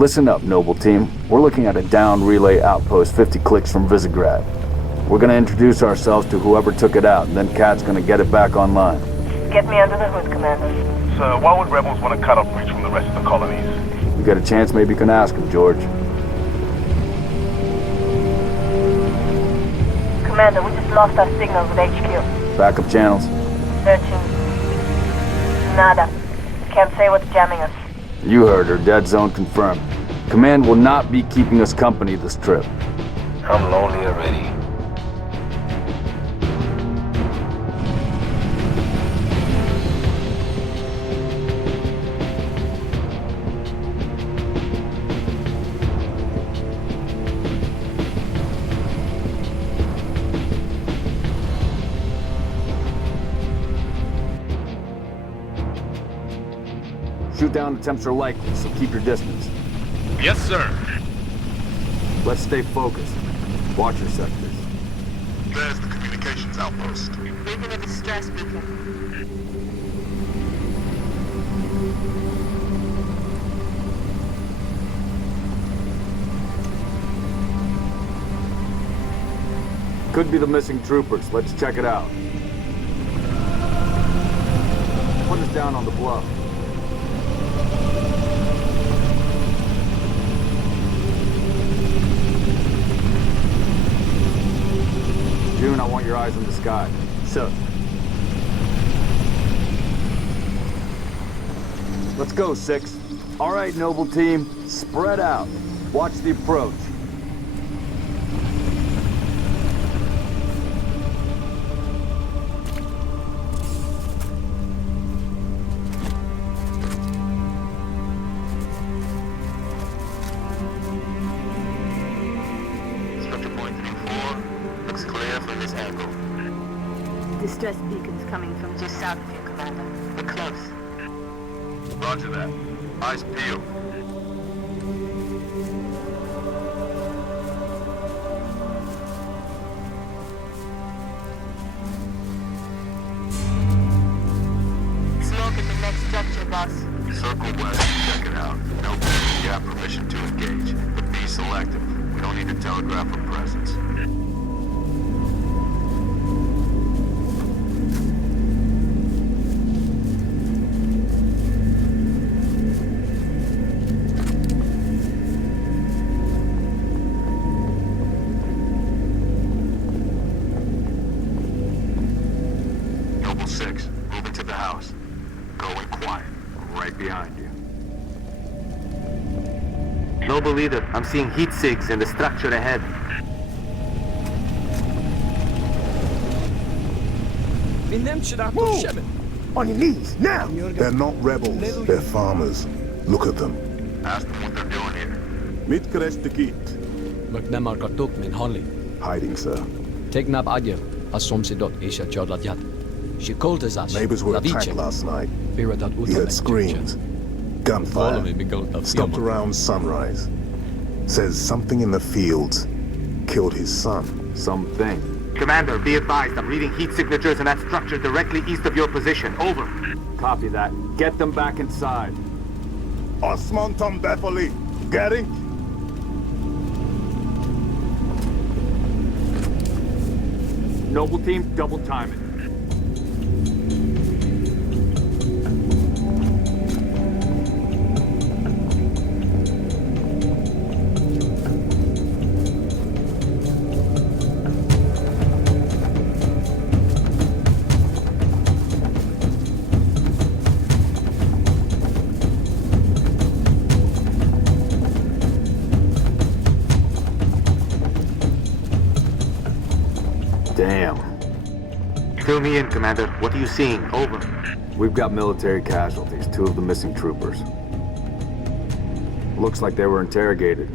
Listen up, noble team. We're looking at a downed relay outpost 50 clicks from Visegrad. We're gonna introduce ourselves to whoever took it out, and then Kat's gonna get it back online. Get me under the hood, Commander. Sir, why would rebels want to cut off reach from the rest of the colonies? You get a chance, maybe you can ask him, George. Commander, we just lost our signal with HQ. Backup channels? Searching. Nada. Can't say what's jamming us. You heard her. Dead zone confirmed. Command will not be keeping us company this trip. I'm lonely already. Shoot down attempts are likely, so keep your distance. Yes, sir. Let's stay focused. Watch your sectors. There's the communications outpost. Leaving a distress beacon. Could be the missing troopers. Let's check it out. Put us down on the bluff. June, I want your eyes in the sky. Sir. Let's go, 6. All right, noble team. Spread out. Watch the approach. Structure point 3-4. Looks clear from this angle. Distress beacons coming from just south of you, Commander. We're close. Roger that. Eyes peeled. Smoke at the next structure, boss. Circle west. Check it out. No, you have permission to engage, but be selective. We don't need to telegraph our presence. Noble 6, moving to the house. Going quiet. Right behind you. Noble leader, I'm seeing heat sigs in the structure ahead. Move! On your knees, now! They're not rebels, they're farmers. Look at them. Ask them what they're doing here. Mitkrest-tekit. McNamar katuk min Holly. Hiding, sir. Tegnab Adjer, Asomsidot Isha Jordadyat. She called us as Neighbors were attacked last night. He He heard screams. Gunfire. Stopped around sunrise. Says something in the fields killed his son. Something. Commander, be advised, I'm reading heat signatures in that structure directly east of your position. Over. Copy that. Get them back inside. Osman Tom Befoli. Gering. Noble team, double time it. Damn. Fill me in, Commander. What are you seeing? Over. We've got military casualties, 2 of the missing troopers. Looks like they were interrogated.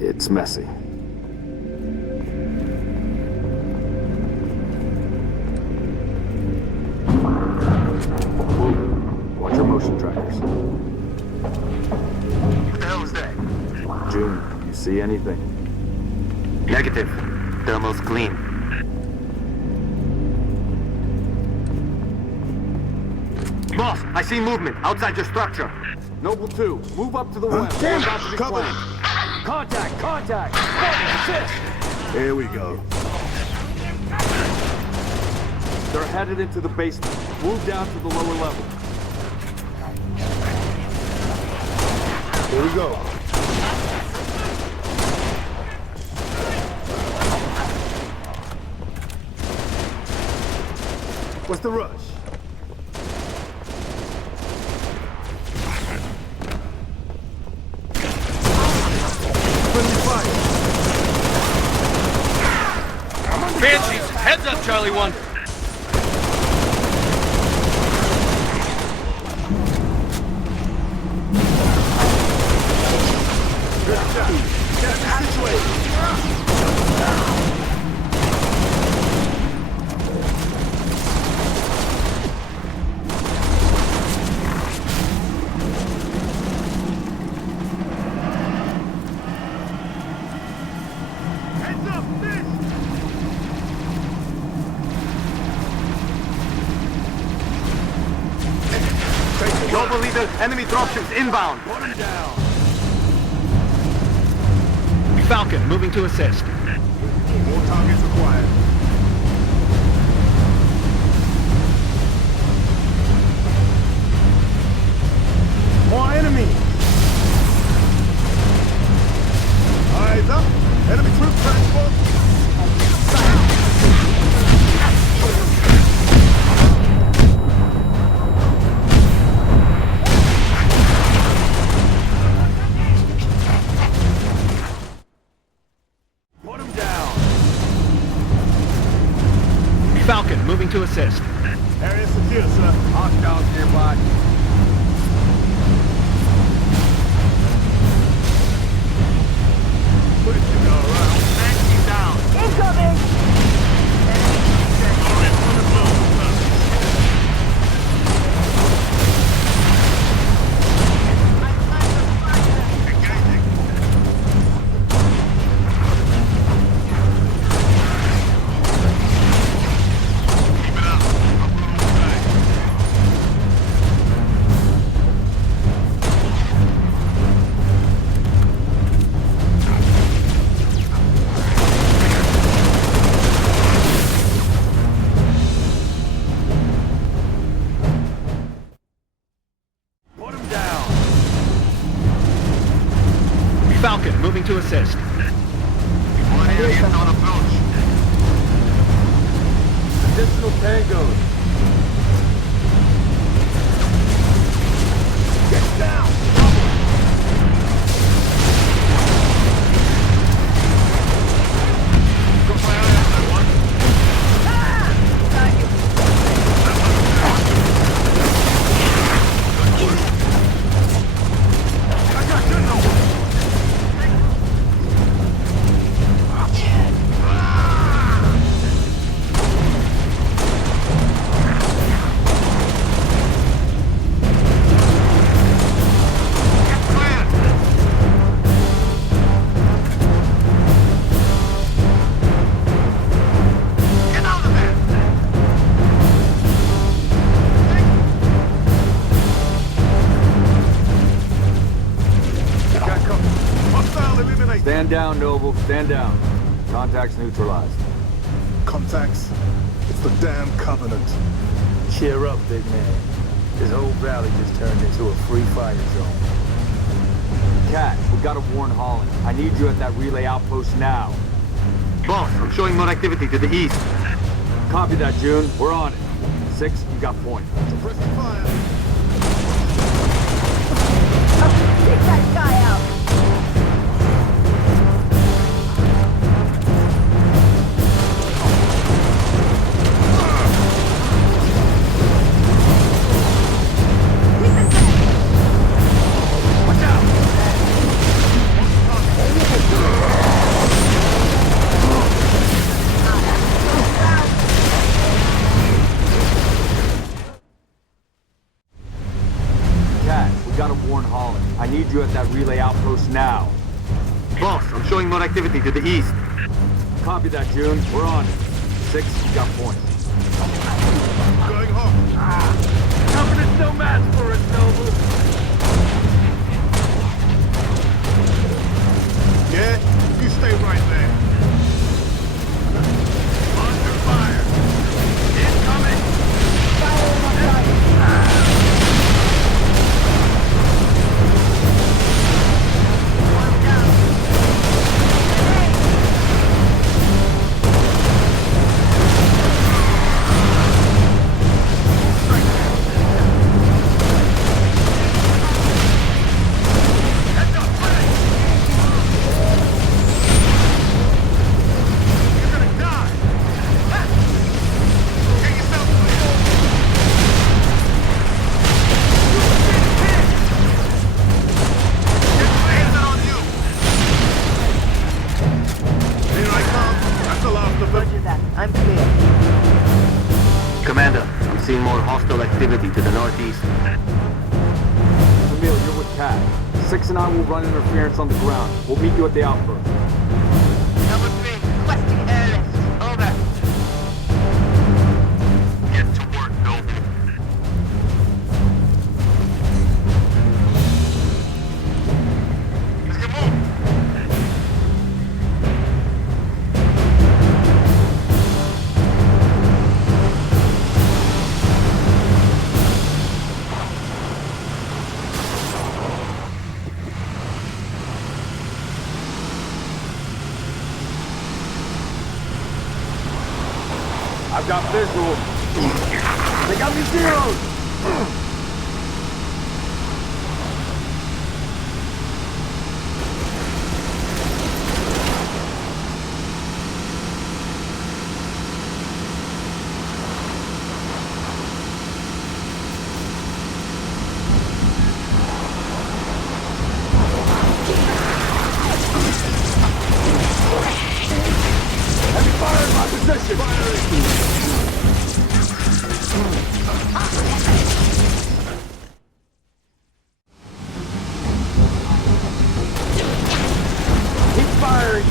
It's messy. Watch your motion trackers. What the hell is that? June, you see anything? Negative. Thermal's clean. Boss, I see movement outside your structure. Noble 2, move up to the west. We're about to be Cover. flanked. Contact! Contact! Assist! Here we go. They're headed into the basement. Move down to the lower level. Here we go. What's the rush? Friendly fire. Banshees, heads up, Charlie 1. Heads up, this! Noble leader, enemy dropships inbound. Falcon, moving to assist. More targets required. More enemy! Eyes up! Enemy troop transport! Put him down! Falcon, moving to assist. Area secure, sir. Hostiles nearby. Put it to go around. Banshee down. Incoming! Put him down! Falcon, moving to assist. One alien's on approach. Additional tangos. Get down! Go fire at that one. I got you, Noble! Get out of there! Got company. Hostile eliminated. Stand down, Noble. Stand down. Contacts neutralized. Contacts? It's the damn Covenant. Cheer up, big man. This whole valley just turned into a free fire zone. Cat, we gotta warn Holland. I need you at that relay outpost now. Boss, I'm showing more activity to the east. Copy that, June. We're on it. 6, you got point. Suppressing fire. Take that guy out! I need you at that relay outpost now. Boss, I'm showing more activity to the east. Copy that, June. We're on it. 6, you got point. Going home. Covenant's no match for us, Noble. Yeah? You stay right there. Under fire. Incoming. Commander, I'm seeing more hostile activity to the northeast. Emil, you're with Cat. 6 and I will run interference on the ground. We'll meet you at the outpost. Number 3, requesting airlift. Over. Get to work, Noble. Let's get moving. I've got visual. They got me zeroed! Heavy fire in my position! Keep firing!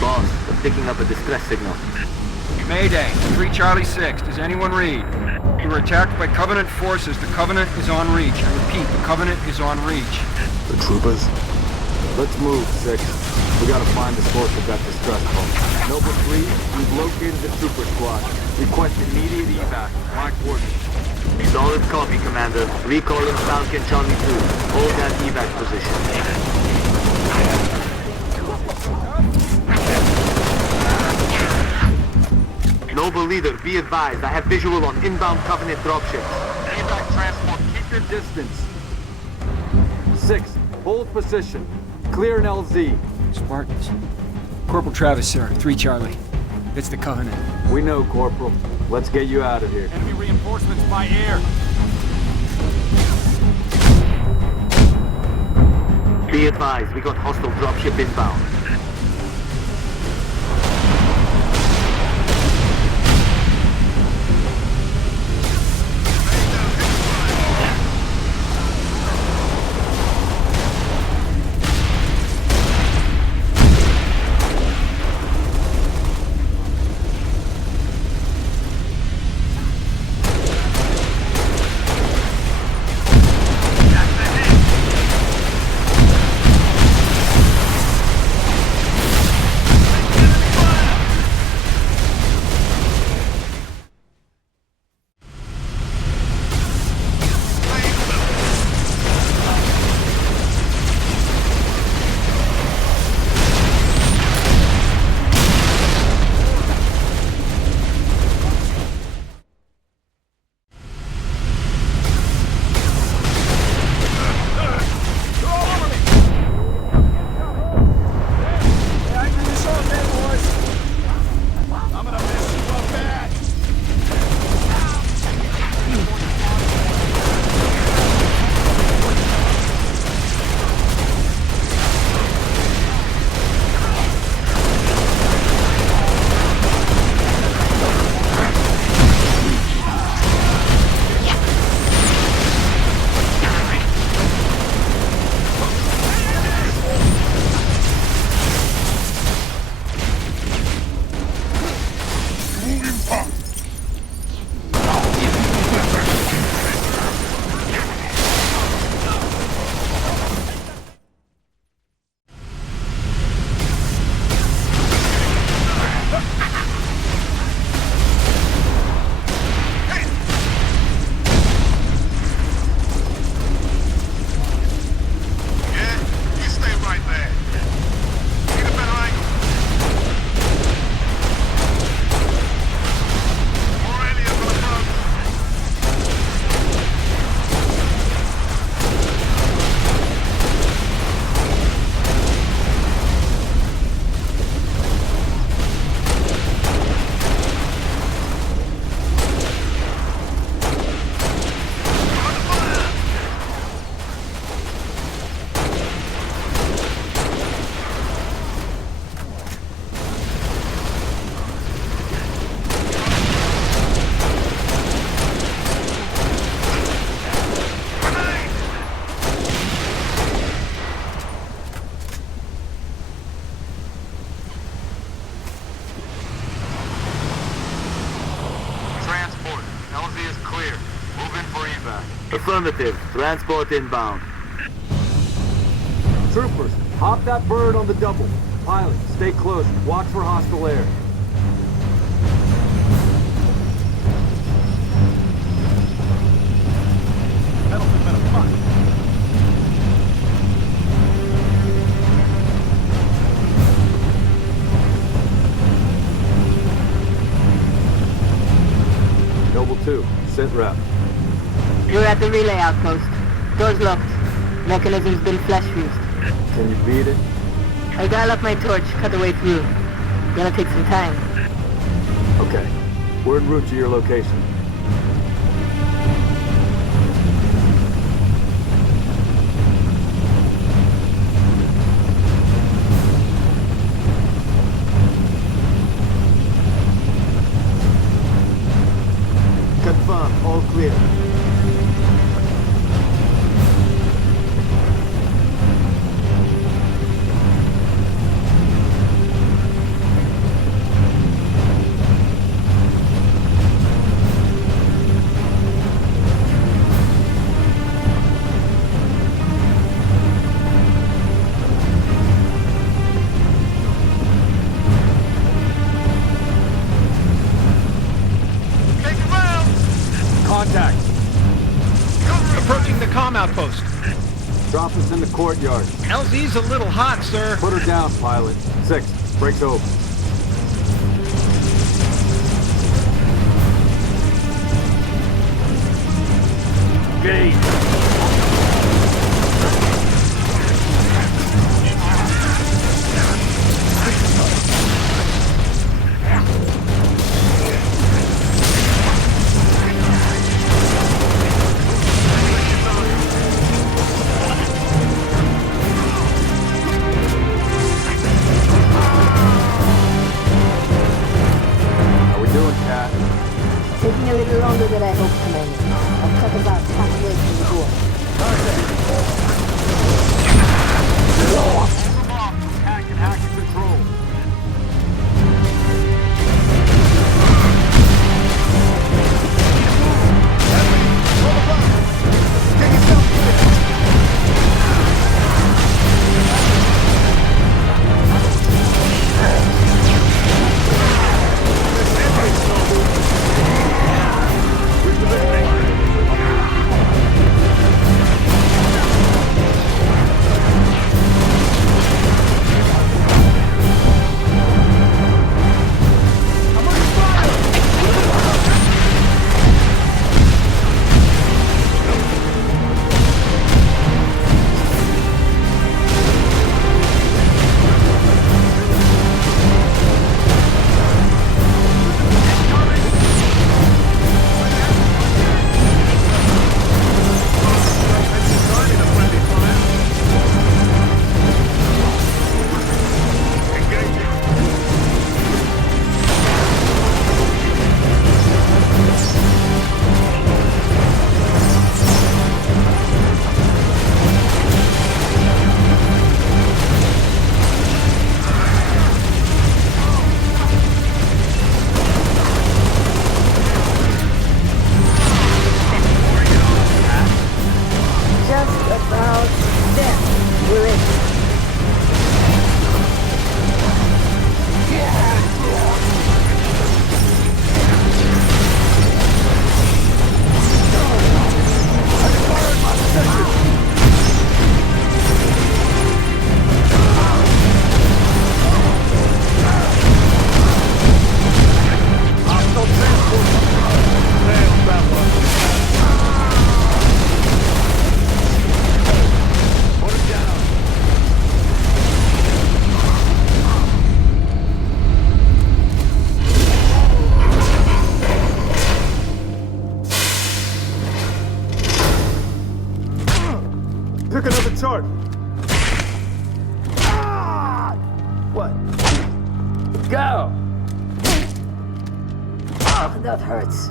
Boss, we're picking up a distress signal. Mayday, 3 Charlie 6, does anyone read? We were attacked by Covenant forces. The Covenant is on reach. I repeat, the Covenant is on reach. The troopers? Let's move, 6. We gotta find the source of that distress call. Noble 3, we've located the trooper squad. Request immediate evac. My coordinates. Solid copy, Commander. Recalling Falcon Charlie 2. Hold that evac position. Noble leader, be advised. I have visual on inbound Covenant dropships. Evac transport, keep your distance. 6, hold position. Clear an LZ. Spartans. Corporal Travis, sir, 3 Charlie. It's the Covenant. We know, Corporal. Let's get you out of here. Enemy reinforcements by air. Be advised, we got hostile dropship inbound. Affirmative. Transport inbound. Troopers, hop that bird on the double. Pilot, stay close. Watch for hostile air. Noble 2, sit rep. We're at the relay outpost. Doors locked. Mechanism's been flash fused. Can you beat it? I dial up my torch, cut the way through. Gonna take some time. Okay. We're en route to your location. Confirm, all clear. Contact. Approaching the comm outpost. Drop us in the courtyard. LZ's a little hot, sir. Put her down, pilot. 6, breaks open. Gate. How we doing, Cat? Taking a little longer than I hoped, Commander. I'm cut about halfway through the door. Hack and hack and control. Just about there. We're in. Took another chart. What? Go! Oh, that hurts.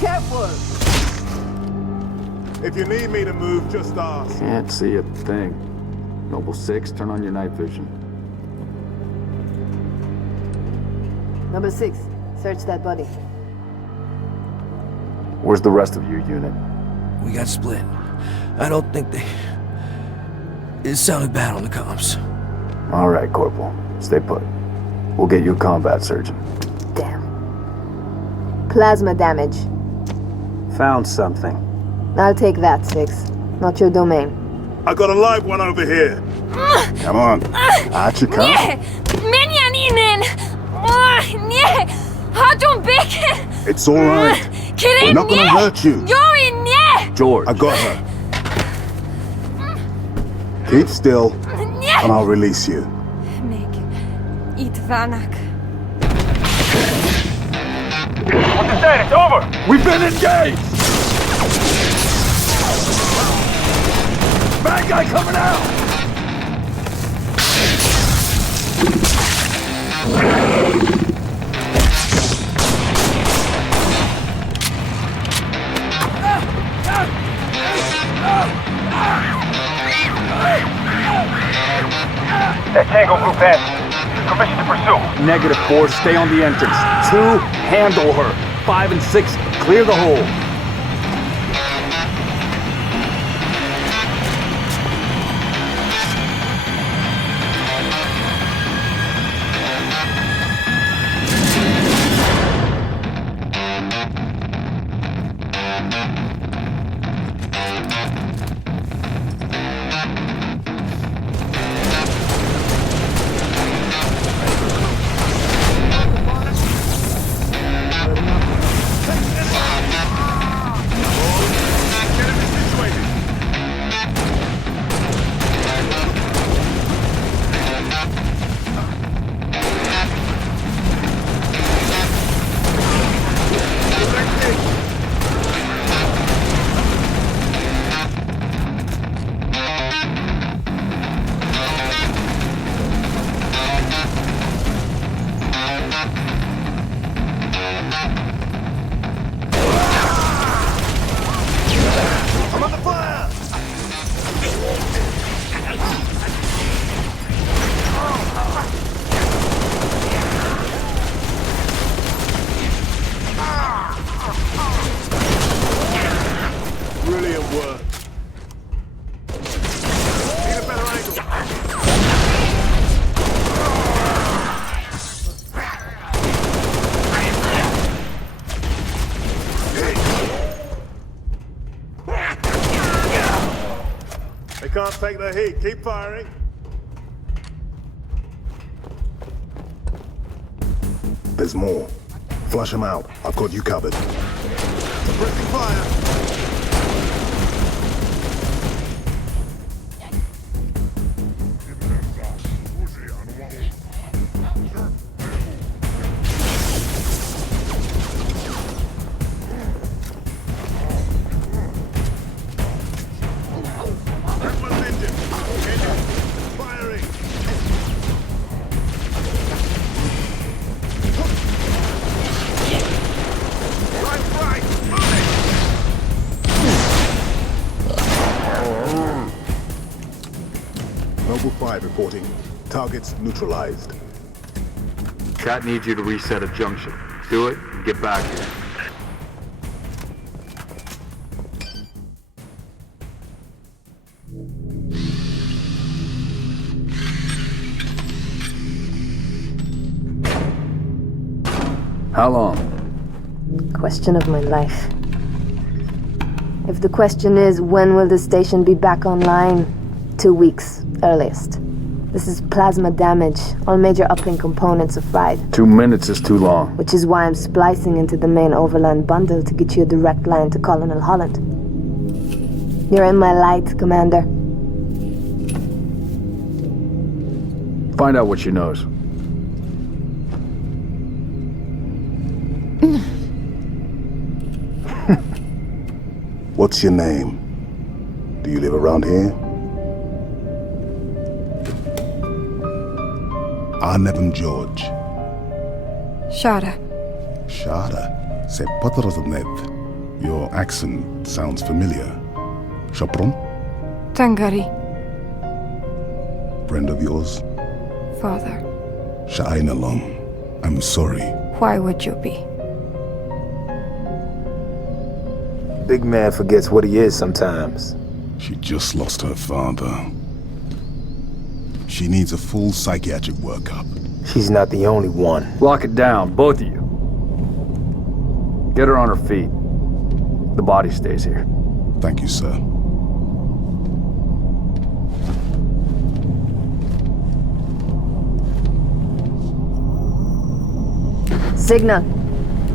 Careful! If you need me to move, just ask. Can't see a thing. Noble 6, turn on your night vision. Number 6, search that body. Where's the rest of your unit? We got split. I don't think they... It sounded bad on the comms. All right, Corporal. Stay put. We'll get you a combat surgeon. Damn. Plasma damage. Found something. I'll take that, Six. Not your domain. I got a live one over here. Come on. Achika. Nie! Menianinen! Nie! Hadon Bacon! It's all right. We're not gonna hurt you. Yori, nie! George. I got her. Keep still, and I'll release you. Meg. Eat Vanak. What's the status? Over! We've been engaged! Bad guy coming out! That Tango group has permission to pursue. -4, stay on the entrance. 2, handle her. 5 and 6, clear the hole. Brilliant work. Need a better angle. They can't take the heat. Keep firing. There's more. Flush them out. I've got you covered. Suppressing fire. Noble 5 reporting. Targets neutralized. Cat needs you to reset a junction. Do it and get back here. How long? Question of my life. If the question is, when will the station be back online? 2 weeks, earliest. This is plasma damage. All major uplink components are fried. 2 minutes is too long. Which is why I'm splicing into the main overland bundle to get you a direct line to Colonel Holland. You're in my light, Commander. Find out what she knows. What's your name? Do you live around here? Arnevim George. Shara. Shara. C'est pas rozumnet. Your accent sounds familiar. Chapron? Tangari. Friend of yours? Father. Sha'ainalom. I'm sorry. Why would you be? Big man forgets what he is sometimes. She just lost her father. She needs a full psychiatric workup. She's not the only one. Lock it down, both of you. Get her on her feet. The body stays here. Thank you, sir. Signal.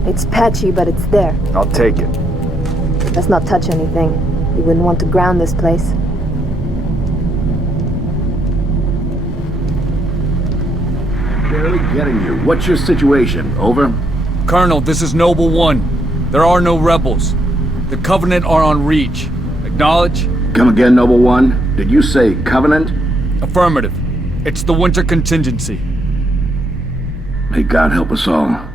It's patchy, but it's there. I'll take it. Let's not touch anything. You wouldn't want to ground this place. Barely getting you. What's your situation? Over? Colonel, this is Noble One. There are no rebels. The Covenant are on Reach. Acknowledge? Come again, Noble One? Did you say Covenant? Affirmative. It's the winter contingency. May God help us all.